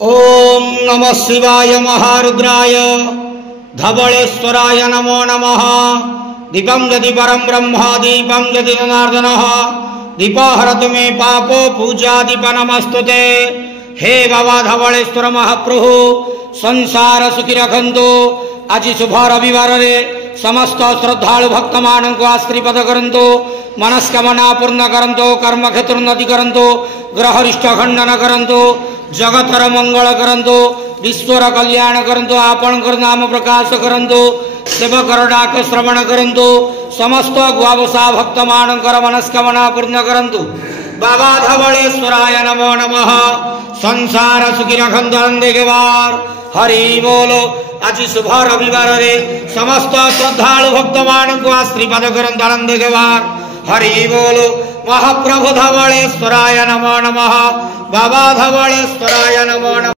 ओम नमः शिवाय महारुद्राय धवलेश्वराय नमो नमः। दीपं यदि परं ब्रह्म दीपं यदि जनार्दनः दीपहरतु मे पापो पूजा दीप नमस्तुते। हे बाबा धवलेश्वर महाप्रभु संसार सुखी रखंतु। आज शुभ रविवार रे समस्त श्रद्धालु भक्त मान को आशीर्वाद करंतु, मनस्कामना पूर्ण करंतु, कर्म क्षेत्र उन्नति करंतु, ग्रहरिष्ठ खंडन करंतु, जगतर मंगल करंतु, विश्वर कल्याण करंतु, आपणकर नाम प्रकाश करंतु, सेवकर डाक श्रवण करंतु, समस्त गुआवसा भक्त मानकर मनस्कामना पूर्ण करंतु। बाबा धवलेश्वराय नमो नमः। संसार सुखी रखंतु अंधेवार हरि बोलो। आज शुभ रविवार रे समस्त श्रद्धालु भक्त मान को आशीर्वाद करंतु अंधेवार हरि बोलो। महाप्रभु धवलेश्वराय नमो नमः। बाबा धवलेश्वराय नमो नमः।